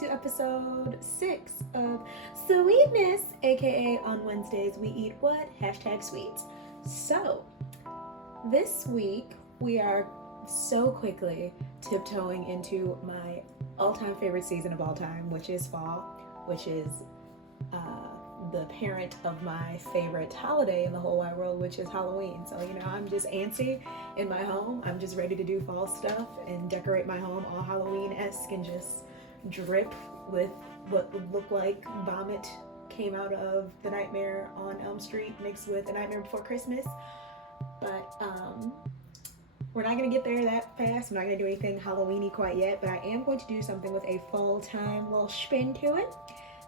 to episode 6 of Sweetness, aka on Wednesdays we eat what? #sweets. So, this week we are so quickly tiptoeing into my all-time favorite season of all time, which is fall, which is the parent of my favorite holiday in the whole wide world, which is Halloween. So, I'm just antsy in my home. I'm just ready to do fall stuff and decorate my home all Halloween-esque and just drip with what would look like vomit came out of The Nightmare on Elm Street mixed with A Nightmare Before Christmas. But we're not gonna get there that fast. I'm not gonna do anything Halloween-y quite yet, but I am going to do something with a fall time little spin to it.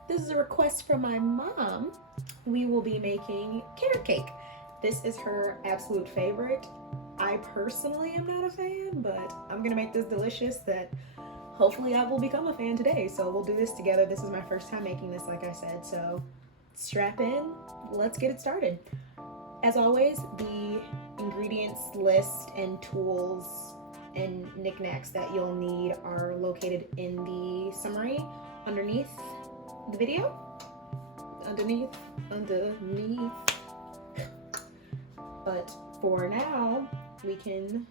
This is a request from my mom. We will be making carrot cake. This is her absolute favorite. I personally am not a fan, but I'm gonna make this delicious that hopefully I will become a fan today. So we'll do this together. This is my first time making this, like I said. So strap in, let's get it started. As always, the ingredients list and tools and knickknacks that you'll need are located in the summary underneath the video. Underneath. But for now, we can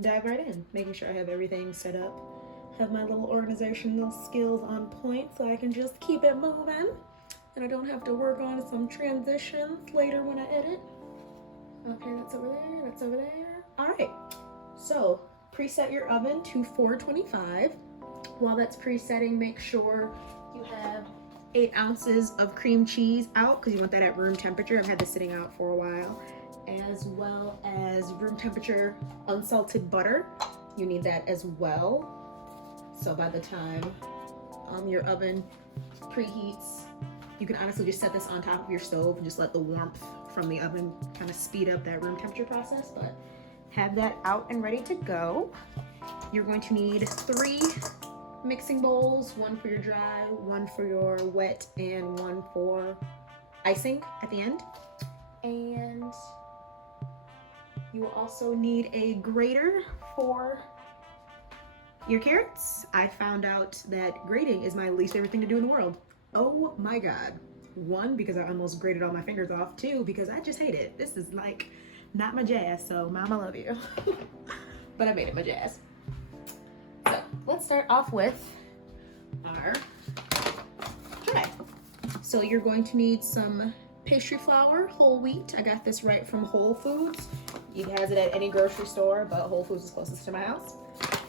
dive right in, making sure I have everything set up, have my little organizational skills on point so I can just keep it moving and I don't have to work on some transitions later when I edit. Okay, that's over there, that's over there. All right, so preset your oven to 425. While that's presetting, make sure you have 8 ounces of cream cheese out because you want that at room temperature. I've had this sitting out for a while. As well as room temperature unsalted butter. You need that as well. So by the time your oven preheats, you can honestly just set this on top of your stove and just let the warmth from the oven kind of speed up that room temperature process. But have that out and ready to go. You're going to need 3 mixing bowls, 1 for your dry, 1 for your wet, and 1 for icing at the end. And you will also need a grater for your carrots. I found out that grating is my least favorite thing to do in the world. Oh my God. 1, because I almost grated all my fingers off. 2, because I just hate it. This is like not my jazz, so Mom, I love you. But I made it my jazz. So let's start off with our dry. So you're going to need some pastry flour, whole wheat. I got this right from Whole Foods. It has it at any grocery store, but Whole Foods is closest to my house.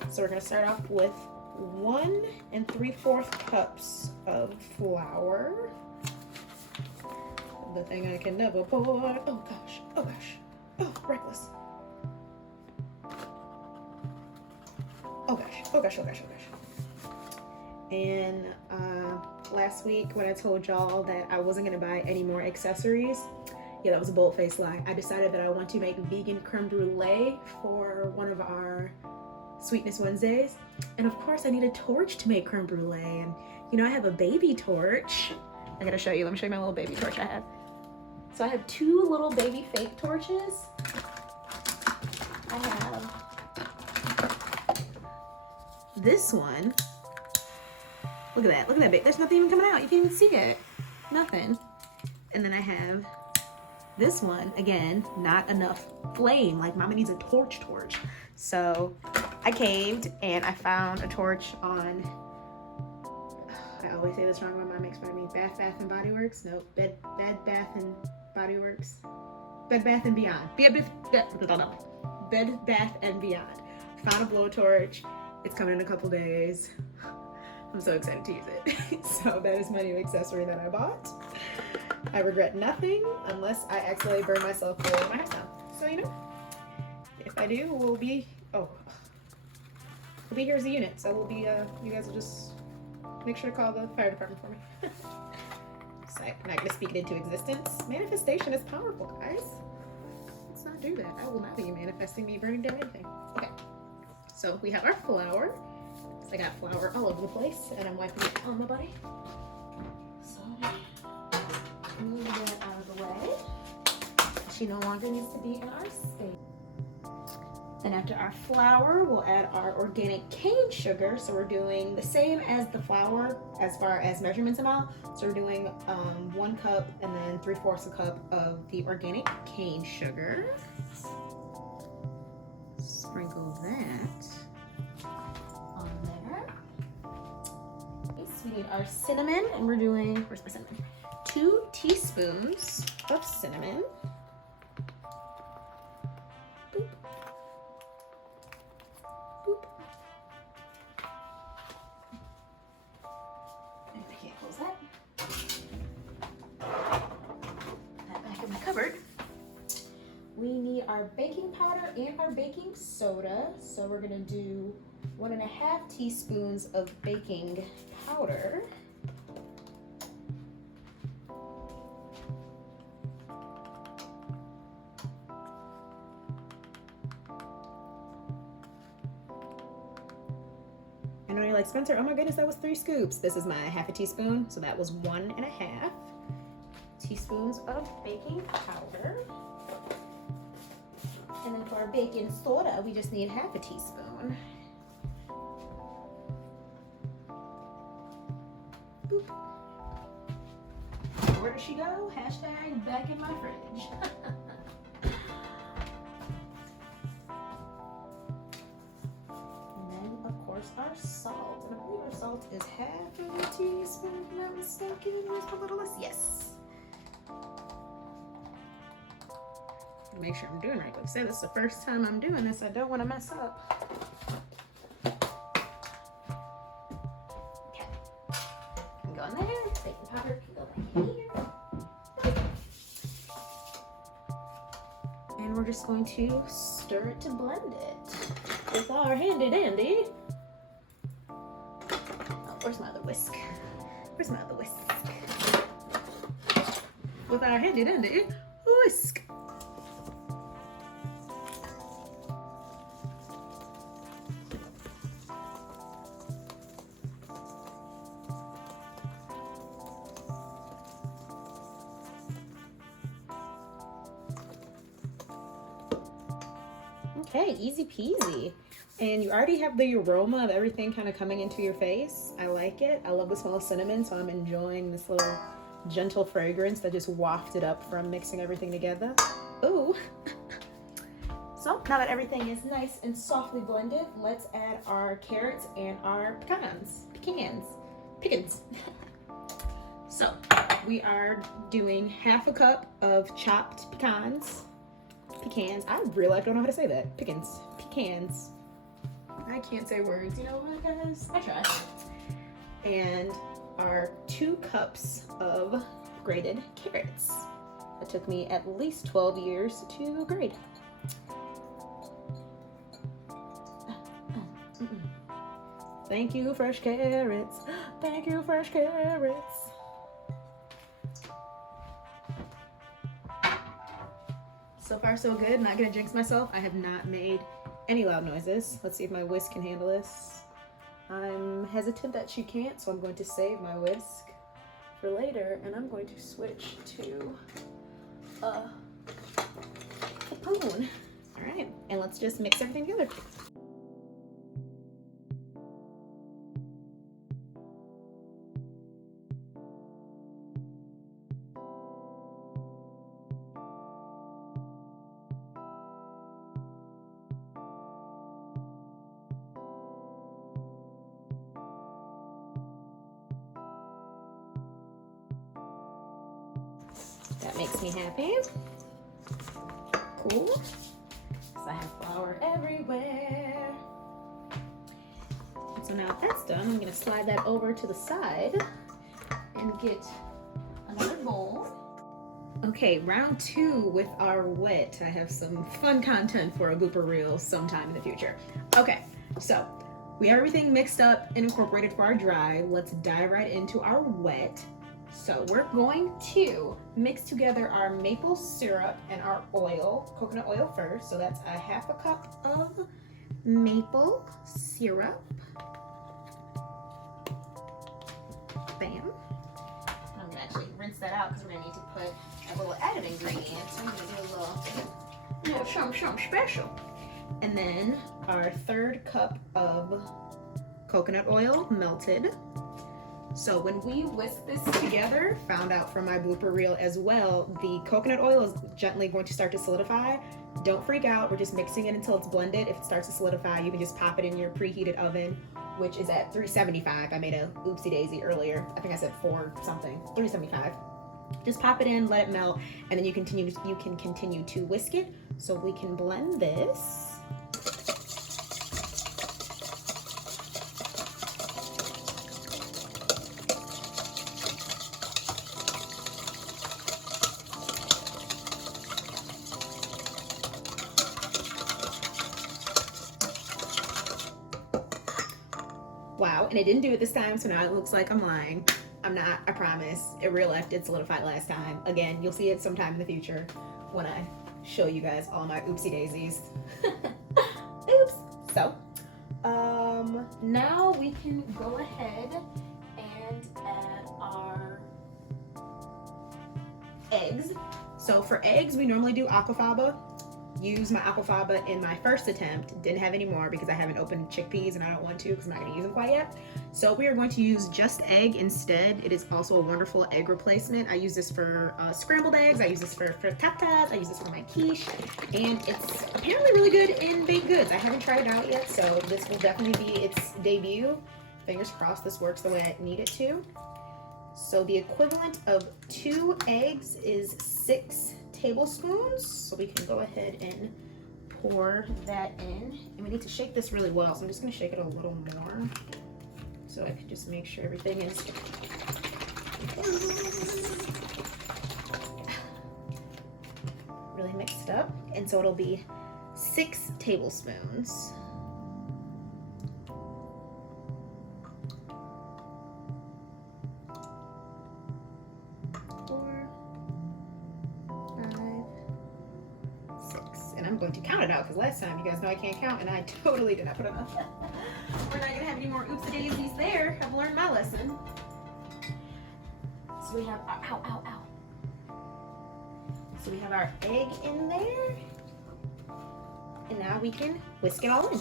So we're gonna start off with 1 3/4 cups of flour. The thing I can never pour. Oh gosh, oh gosh, oh, reckless. Oh gosh, oh gosh, oh gosh, oh gosh. And last week when I told y'all that I wasn't gonna buy any more accessories, yeah, that was a bold-faced lie. I decided that I want to make vegan creme brulee for one of our Sweetness Wednesdays. And of course I need a torch to make creme brulee. And I have a baby torch. I gotta show you, let me show you my little baby torch I have. So I have 2 little baby fake torches. I have this one. Look at that, babe. There's nothing even coming out. You can't even see it. Nothing. And then I have this one, again, not enough flame. Like Mama needs a torch. So I caved and I found a torch on, I always say this wrong, my mom makes fun of me, Bath and Body Works? No, Bed Bath and Body Works. Bed Bath and Beyond. Bed Bath and Beyond. Found a blowtorch. It's coming in a couple days. I'm so excited to use it. So that is my new accessory that I bought. I regret nothing unless I accidentally burn myself for my hairstyle. So if I do, we'll be here as a unit. So we'll be you guys will just make sure to call the fire department for me. So I'm not gonna speak it into existence. Manifestation is powerful, guys. Let's not do that. I will not be manifesting me burning down anything. Okay. So we have our flour. So I got flour all over the place and I'm wiping it on my body. So move that out of the way. She no longer needs to be in our space. Then after our flour, we'll add our organic cane sugar. So we're doing the same as the flour as far as measurements and all. So we're doing 1 cup and then 3/4 a cup of the organic cane sugar. Sprinkle that on there. Okay, so we need our cinnamon, and we're doing, where's my cinnamon? 2 teaspoons of cinnamon. Boop. Boop. And I can't close that. Put that back in my cupboard. We need our baking powder and our baking soda. So we're gonna do 1.5 teaspoons of baking powder. I know you're like, Spencer, oh my goodness, that was 3 scoops. This is my 1/2 teaspoon, so that was 1.5 teaspoons of baking powder. And then for our baking soda, we just need 1/2 teaspoon. Boop. Where does she go? Hashtag back in my fridge. And then, of course, our salt. And I believe our salt is 1/2 teaspoon, if I'm not mistaken. Where's the little list? Yes. Make sure I'm doing right. Like I said, this is the first time I'm doing this. I don't want to mess up. Okay. Can go in there. Baking powder can go back in here. And we're just going to stir it to blend it with our handy dandy. Oh, where's my other whisk? Where's my other whisk? With our handy dandy whisk. Okay, easy peasy. And you already have the aroma of everything kind of coming into your face. I like it. I love the smell of cinnamon, so I'm enjoying this little gentle fragrance that just wafted up from mixing everything together. Ooh. So now that everything is nice and softly blended, let's add our carrots and our pecans. So we are doing 1/2 cup of chopped pecans. I really don't know how to say that. Pecans. I can't say words, you know what, guys? I try. And our 2 cups of grated carrots. It took me at least 12 years to grate. Thank you, fresh carrots. Thank you, fresh carrots. So far, so good. Not gonna jinx myself. I have not made any loud noises. Let's see if my whisk can handle this. I'm hesitant that she can't, so I'm going to save my whisk for later, and I'm going to switch to a spoon. All right, and let's just mix everything together. That makes me happy. Cool. So I have flour everywhere. So now that that's done, I'm gonna slide that over to the side and get another bowl. Okay, round 2 with our wet. I have some fun content for a blooper reel sometime in the future. Okay, so we have everything mixed up and incorporated for our dry. Let's dive right into our wet. So we're going to mix together our maple syrup and our oil, coconut oil first. So that's 1/2 cup of maple syrup. Bam. I'm gonna actually rinse that out because we're gonna need to put a little added ingredient. So I'm gonna do a little something special. And then our 3rd cup of coconut oil melted. So when we whisk this together, found out from my blooper reel as well, the coconut oil is gently going to start to solidify. Don't freak out, we're just mixing it until it's blended. If it starts to solidify, you can just pop it in your preheated oven, which is at 375. I made a oopsie daisy earlier. I think I said 4 something, 375. Just pop it in, let it melt, and then you can continue to whisk it. So we can blend this. Wow, and it didn't do it this time, so now it looks like I'm lying. I'm not, I promise. It real life did solidify last time. Again, you'll see it sometime in the future when I show you guys all my oopsie daisies. Oops. So, now we can go ahead and add our eggs. So for eggs, we normally do aquafaba. Use my aquafaba in my first attempt. Didn't have any more because I haven't opened chickpeas and I don't want to because I'm not going to use them quite yet. So we are going to use just egg instead. It is also a wonderful egg replacement. I use this for scrambled eggs. I use this for frittatas. I use this for my quiche. And it's apparently really good in baked goods. I haven't tried it out yet, so this will definitely be its debut. Fingers crossed this works the way I need it to. So the equivalent of 2 eggs is 6 tablespoons. So we can go ahead and pour that in. And we need to shake this really well. So I'm just going to shake it a little more so I can just make sure everything is really mixed up. And so it'll be 6 tablespoons. I'm going to count it out because last time, you guys know I can't count and I totally did not put enough. We're not going to have any more oopsie daisies there. I've learned my lesson. So we have, So we have our egg in there. And now we can whisk it all in.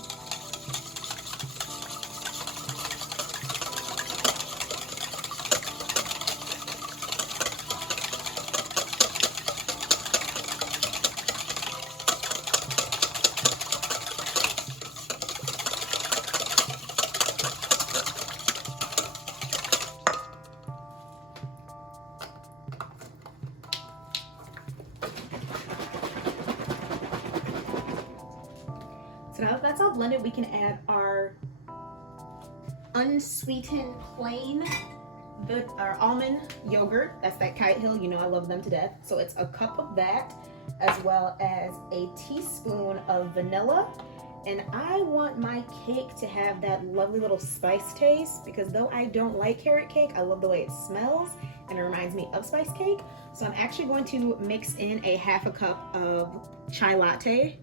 So now that that's all blended, we can add our unsweetened plain, our almond yogurt. That's that Kite Hill, you know I love them to death. So it's a cup of that, as well as a teaspoon of vanilla. And I want my cake to have that lovely little spice taste, because though I don't like carrot cake, I love the way it smells and it reminds me of spice cake. So I'm actually going to mix in a ½ cup of chai latte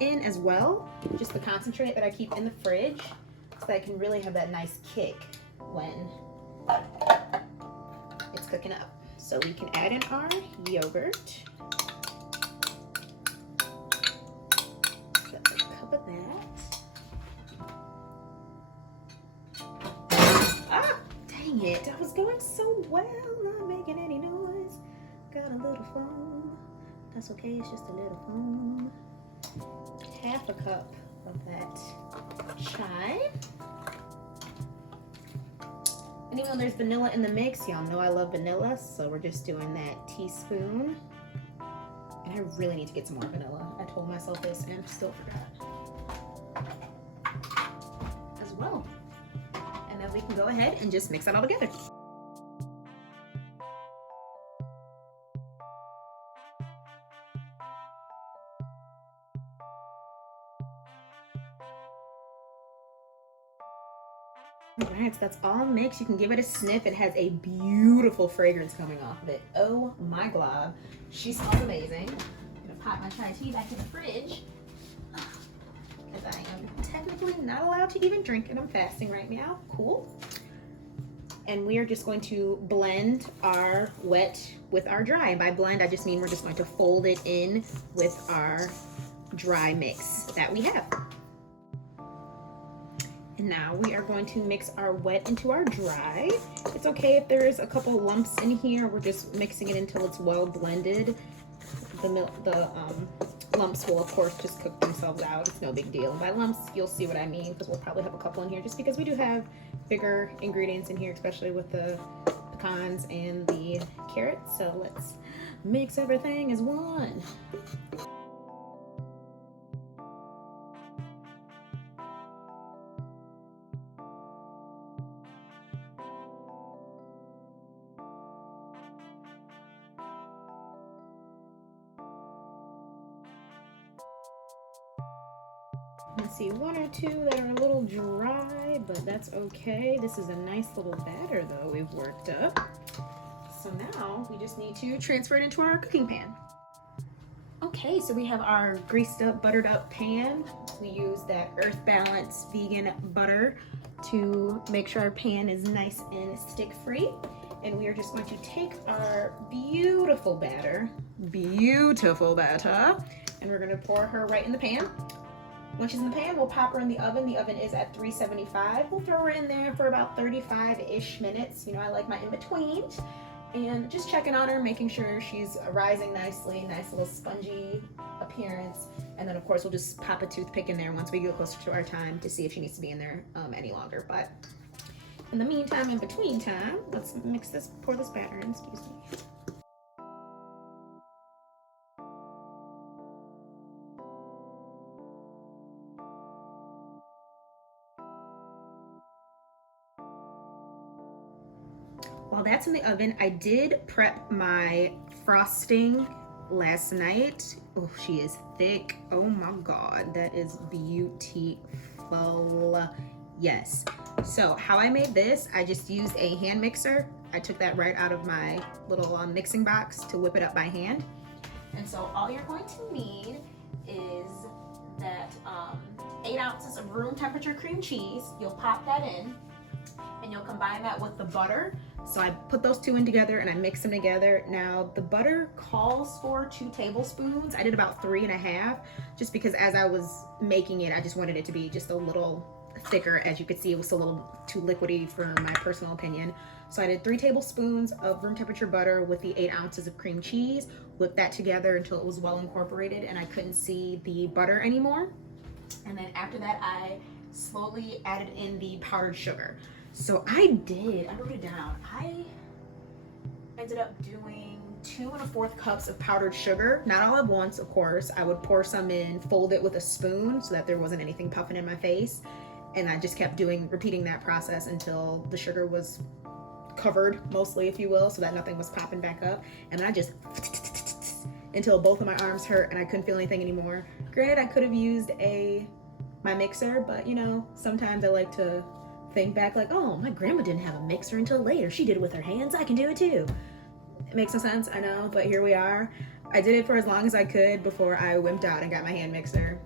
in as well, just the concentrate that I keep in the fridge, so that I can really have that nice kick when it's cooking up. So we can add in our yogurt. That's a cup of that. Ah, dang it, I was going so well, not making any noise. Got a little foam. That's okay, it's just a little foam. ½ cup of that chai. And even though there's vanilla in the mix, y'all know I love vanilla, so we're just doing that teaspoon. And I really need to get some more vanilla. I told myself this and still forgot. As well. And then we can go ahead and just mix that all together. Alright, so that's all mixed. You can give it a sniff. It has a beautiful fragrance coming off of it. Oh my god. She smells amazing. I'm gonna pop my chai tea back in the fridge, because I am technically not allowed to even drink and I'm fasting right now. Cool. And we are just going to blend our wet with our dry. And by blend, I just mean we're just going to fold it in with our dry mix that we have. And now we are going to mix our wet into our dry. It's okay if there's a couple lumps in here. We're just mixing it until it's well blended. The lumps will of course just cook themselves out. It's no big deal. And by lumps, you'll see what I mean, because we'll probably have a couple in here just because we do have bigger ingredients in here, especially with the pecans and the carrots. So let's mix everything as one. I see one or two that are a little dry, but that's okay. This is a nice little batter though we've worked up. So now we just need to transfer it into our cooking pan. Okay, so we have our greased up, buttered up pan. We use that Earth Balance vegan butter to make sure our pan is nice and stick free. And we are just going to take our beautiful batter, and we're gonna pour her right in the pan. When she's in the pan, we'll pop her in the oven. The oven is at 375. We'll throw her in there for about 35-ish minutes. You know, I like my in-betweens. And just checking on her, making sure she's rising nicely, nice little spongy appearance. And then of course, we'll just pop a toothpick in there once we get closer to our time to see if she needs to be in there any longer. But in the meantime, in between time, let's mix this, pour this batter in, excuse me. While that's in the oven, I did prep my frosting last night. Oh, she is thick. Oh my God, that is beautiful. Yes. So how I made this, I just used a hand mixer. I took that right out of my little mixing box to whip it up by hand. And so all you're going to need is that 8 ounces of room temperature cream cheese. You'll pop that in and you'll combine that with the butter. So I put those two in together and I mix them together. Now the butter calls for 2 tablespoons. I did about 3.5, just because as I was making it, I just wanted it to be just a little thicker. As you could see, it was a little too liquidy for my personal opinion. So I did 3 tablespoons of room temperature butter with the 8 ounces of cream cheese, whipped that together until it was well incorporated and I couldn't see the butter anymore. And then after that, I slowly added in the powdered sugar. So I wrote it down. I ended up doing 2 1/4 cups of powdered sugar, not all at once, of course. I would pour some in, fold it with a spoon so that there wasn't anything puffing in my face. And I just kept repeating that process until the sugar was covered, mostly, if you will, so that nothing was popping back up. And I just until both of my arms hurt and I couldn't feel anything anymore. Granted, I could have used my mixer, but you know, sometimes I like to think back like, oh, my grandma didn't have a mixer until later. She did it with her hands. I can do it too. It makes no sense, I know, but here we are. I did it for as long as I could before I wimped out and got my hand mixer.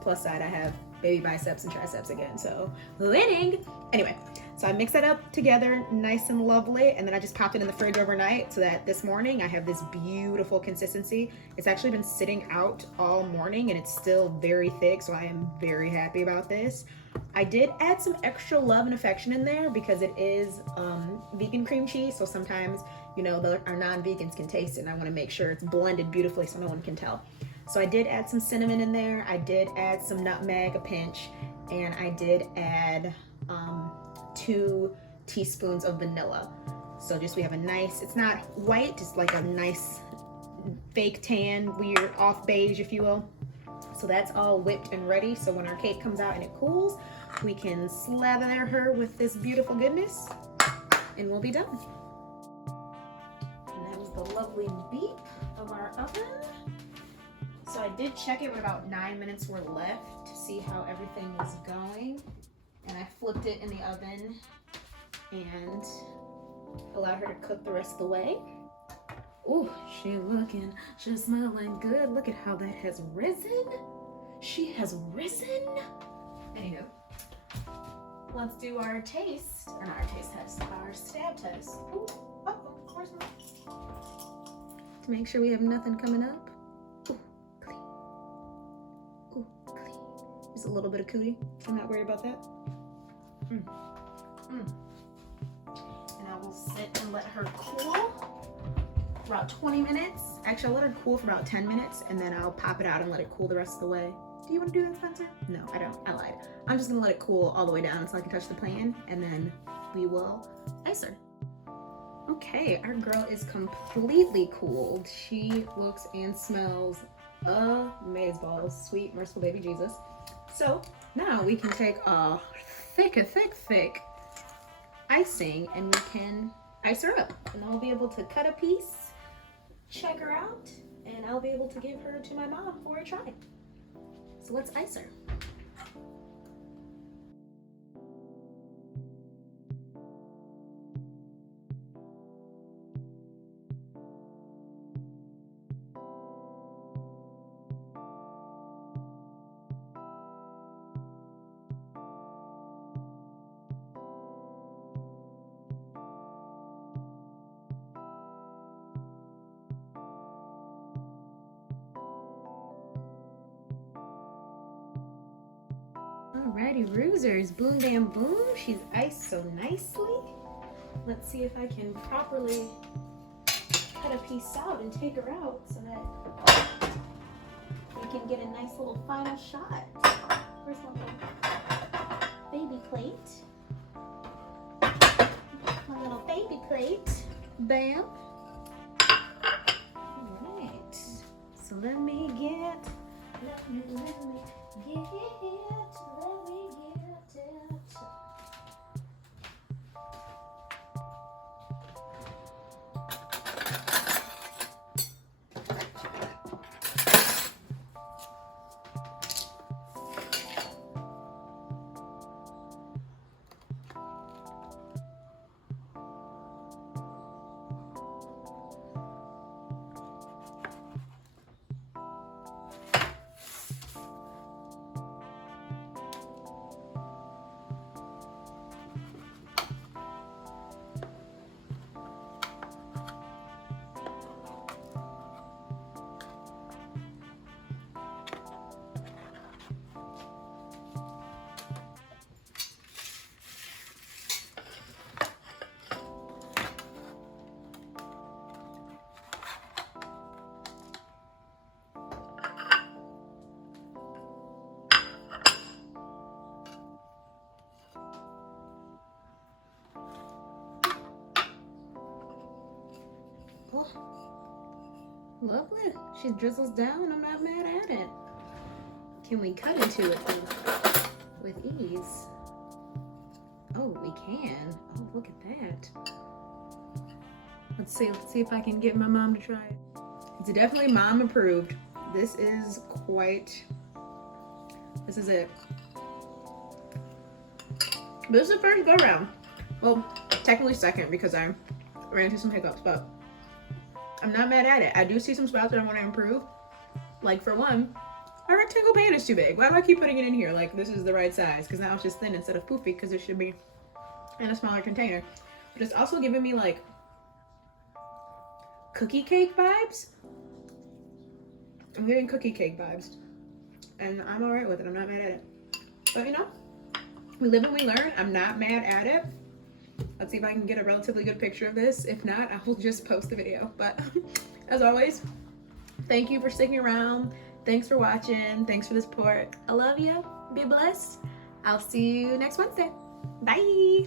Plus side, I have baby biceps and triceps again, so winning. Anyway, so I mixed that up together nice and lovely, and then I just popped it in the fridge overnight so that this morning I have this beautiful consistency. It's actually been sitting out all morning and it's still very thick, so I am very happy about this. I did add some extra love and affection in there because it is vegan cream cheese, so sometimes, you know, our non-vegans can taste it and I want to make sure it's blended beautifully so no one can tell. So I did add some cinnamon in there, I did add some nutmeg, a pinch, and I did add 2 teaspoons of vanilla. So just we have a nice, it's not white, just like a nice fake tan, weird off beige, if you will. So that's all whipped and ready. So when our cake comes out and it cools, we can slather her with this beautiful goodness and we'll be done. And that was the lovely beep of our oven. So I did check it when about 9 minutes were left to see how everything was going. And I flipped it in the oven and allowed her to cook the rest of the way. Ooh, she's smelling good. Look at how that has risen. She has risen. Anywho, let's do our taste, or not our taste test, our stab test. Ooh, of course not. To make sure we have nothing coming up. Ooh, clean. Just a little bit of cootie. I'm not worried about that. And I will sit and let her cool for about 20 minutes. Actually, I'll let her cool for about 10 minutes and then I'll pop it out and let it cool the rest of the way. Do you want to do that, Spencer? No, I don't. I lied. I'm just gonna let it cool all the way down until I can touch the pan, and then we will ice her. Okay, our girl is completely cooled. She looks and smells amazeballs. Sweet, merciful baby Jesus. So now we can take a thick icing and we can ice her up. And I'll be able to cut a piece, check her out, and I'll be able to give her to my mom for a try. So let's ice her. Alrighty, Roosers, boom bam boom. She's iced so nicely. Let's see if I can properly cut a piece out and take her out so that we can get a nice little final shot. Where's my baby plate? My little baby plate. Bam. Alright. So let me get it. Oh, lovely. She drizzles down and I'm not mad at it. Can we cut into it with ease? Oh, we can. Oh, look at that. Let's see if I can get my mom to try it. It's definitely mom approved. This is it. This is the first go around. Well, technically second because I ran into some hiccups, but I'm not mad at it. I do see some spots that I want to improve. Like for one, my rectangle pan is too big. Why do I keep putting it in here? Like this is the right size because now it's just thin instead of poofy because it should be in a smaller container. But it's also giving me like cookie cake vibes. I'm getting cookie cake vibes. And I'm alright with it. I'm not mad at it. But you know, we live and we learn. I'm not mad at it. Let's see if I can get a relatively good picture of this. If not, I will just post the video. But as always, thank you for sticking around. Thanks for watching. Thanks for the support. I love you. Be blessed. I'll see you next Wednesday. Bye.